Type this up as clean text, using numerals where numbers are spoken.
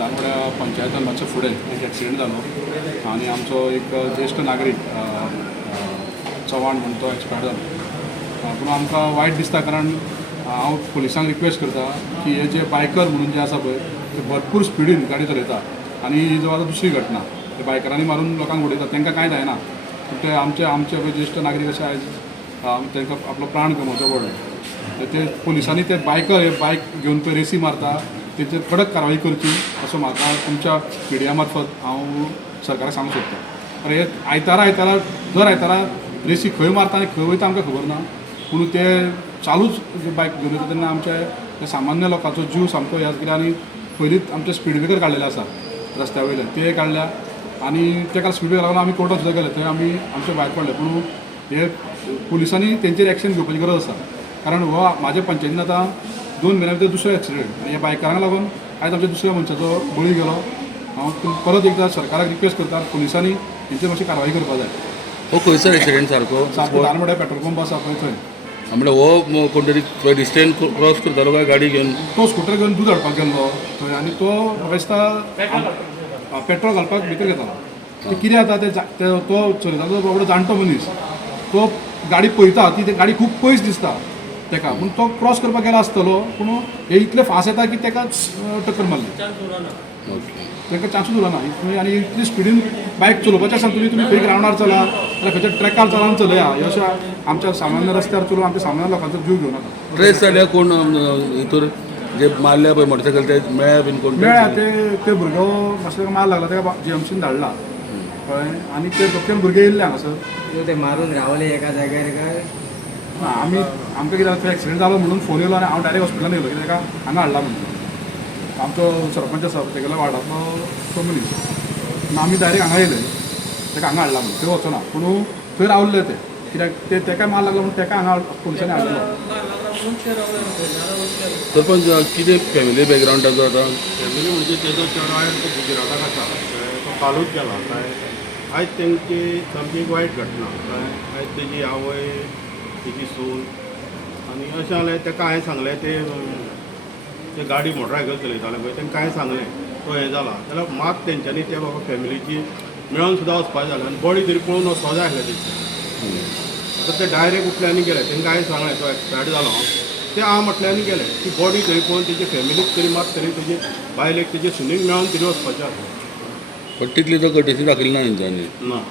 दानवड्या पंचायतान मातसो फुडें एक एक्सिडेंट जालो आनी आमचो एक ज्येश्ठ नागरीक चव्हाण म्हणून तो एक्सपायर जालो. पूण आमकां वायट दिसता कारण हांव पुलिसांक रिक्वेस्ट करता की हे जे बायकर म्हणून जे आसा पळय ते भरपूर स्पिडीन गाडी चलयता आनी ही जो आतां दुसरी घटना ते बायकरांनी मारून लोकांक उडयतात तांकां कांय जायना पूण ते आमचे पळय ज्येश्ठ नागरीक अशे आयज तांकां आपलो प्राण गमोवचो पडलो. ते पुलिसांनी ते बायकर हे बायक घेवन पळय रेसी मारता तेचेर कडक कारवाई करची असो म्हाका तुमच्या मिडिया मार्फत हांव सरकाराक सांगूंक सोदतां. अरे आयतारा दर आयतारा रेसी खंय मारता आनी खंय वयता आमकां खबर ना पूण ते चालूच बायक घेवन येता तेन्ना आमच्या सामान्य लोकांचो जीव सामको हे कित्याक आनी पयलींच आमचे स्पीड ब्रेकर काडलेले आसा रस्त्या वयले ते काडल्या आनी तेका स्पीड ब्रेकर लागून आमी कोर्टात सुद्दां गेले थंय आमी आमचे भायर पडले पूण हे पुलिसांनी तेंचेर एक्शन घेवपाची गरज आसा कारण हो म्हाज्या पंचायतीन आतां 2 म्हयन्या भितर दुसरो एक्सिडेंट आनी ह्या बायकारांक लागून आयज आमच्या दुसऱ्या मनशाचो बळी गेलो. हांव परत एकदां सरकाराक रिक्वेस्ट करता पुलिसांनी हेंचेर मातशी कारवाई करपा जाय. हो खंयसर एक्सिडेंट सारको दानवड्या पेट्रोल पंप आसा पळय थंय म्हणजे हो कोण तरी डिस्टन्स क्रॉस करतालो काय गाडी घेवन तो स्कूटर घेवन दूद हाडपाक गेल्लो थंय आनी तो म्हाका दिसता पेट्रोल घालपाक भितर घेतालो. ते कितें जाता तो चलयतालो बाबडो जाणटो मनीस तो गाडी पळयता ती गाडी खूब पयस दिसता ताका पूण तो क्रॉस करपाक गेलो आसतलो पूण हे इतले फास्ट येता की ताका टक्कर मारली तांकां चान्सूच उरना आनी इतली स्पिडीन बायक चलोवपाचें आसा तुमी खंय ग्रावंडार चला जाल्यार खंयच्या ट्रॅकार चलावन चलया हे अशें आमच्या सामान्य रस्त्यार चलोवन आमच्या सामान्य लोकांचो जीव घेवन नाका. ट्रेस जाल्यार कोण हितूर जे मारल्या पळय मोटरसायकल ते मेळ्या बीन कोण मेळ्ळ्या ते भुरगो मातसो ताका मार लागला ताका GMCन धाडला कळ्ळें आनी ते दोन भुरगे येयल्ले हांगासर ते मारून रावले एका जाग्यार काय आमकां कितें जालें तो एक्सिडेंट जालो म्हणून फोन येयलो आनी हांव डायरेक्ट हॉस्पिटलान येयलो कित्याक ताका हांगा हाडला म्हणून आमचो सरपंच आसा तेगेल्या वार्डांतलो तो मनीस पूण आमी डायरेक्ट हांगा येयले ताका हांगा हाडला म्हणून थंय वचना पूण थंय रावल्ले ते कित्याक तेका मार लागलो म्हणून ताका हांगा पुलिसांनी हाडलो. सरपंच कितें फॅमिली बॅकग्रावंड ताचो आतां फॅमिली म्हणजे तेजो चेडो आयज तो गुजराताक आसा तो कालूच गेला काय आयज तेंची सामकी एक वायट घटना काय आयज तेजी आवय तेजी सून आनी अशें जालें ताका हांवें सांगलें ते गाडी मोटरसायकल चलयताले पळय तांकां हांवें सांगलें तो हें जाला जाल्यार मात तेंच्यांनी त्या बाबा फॅमिलीची मेळोन सुद्दां वचपाचें जालें आनी बॉडी तरी पळोवन वचपा जाय आसलें तेंची आतां ते डायरेक्ट उठले आनी गेले तांकां हांवें सांगलें तो एक्सपायर्ड जालो ते हांव म्हटलें आनी गेले ती बॉडी थंय पळोवन तेजी फॅमिलीक तरी मात तरी तेजी बायलेक तेजे सुनीक मेळोन तरी वचपाचें आसलें पण तितली तो कटिसी दाखयली ना तेंच्यांनी ना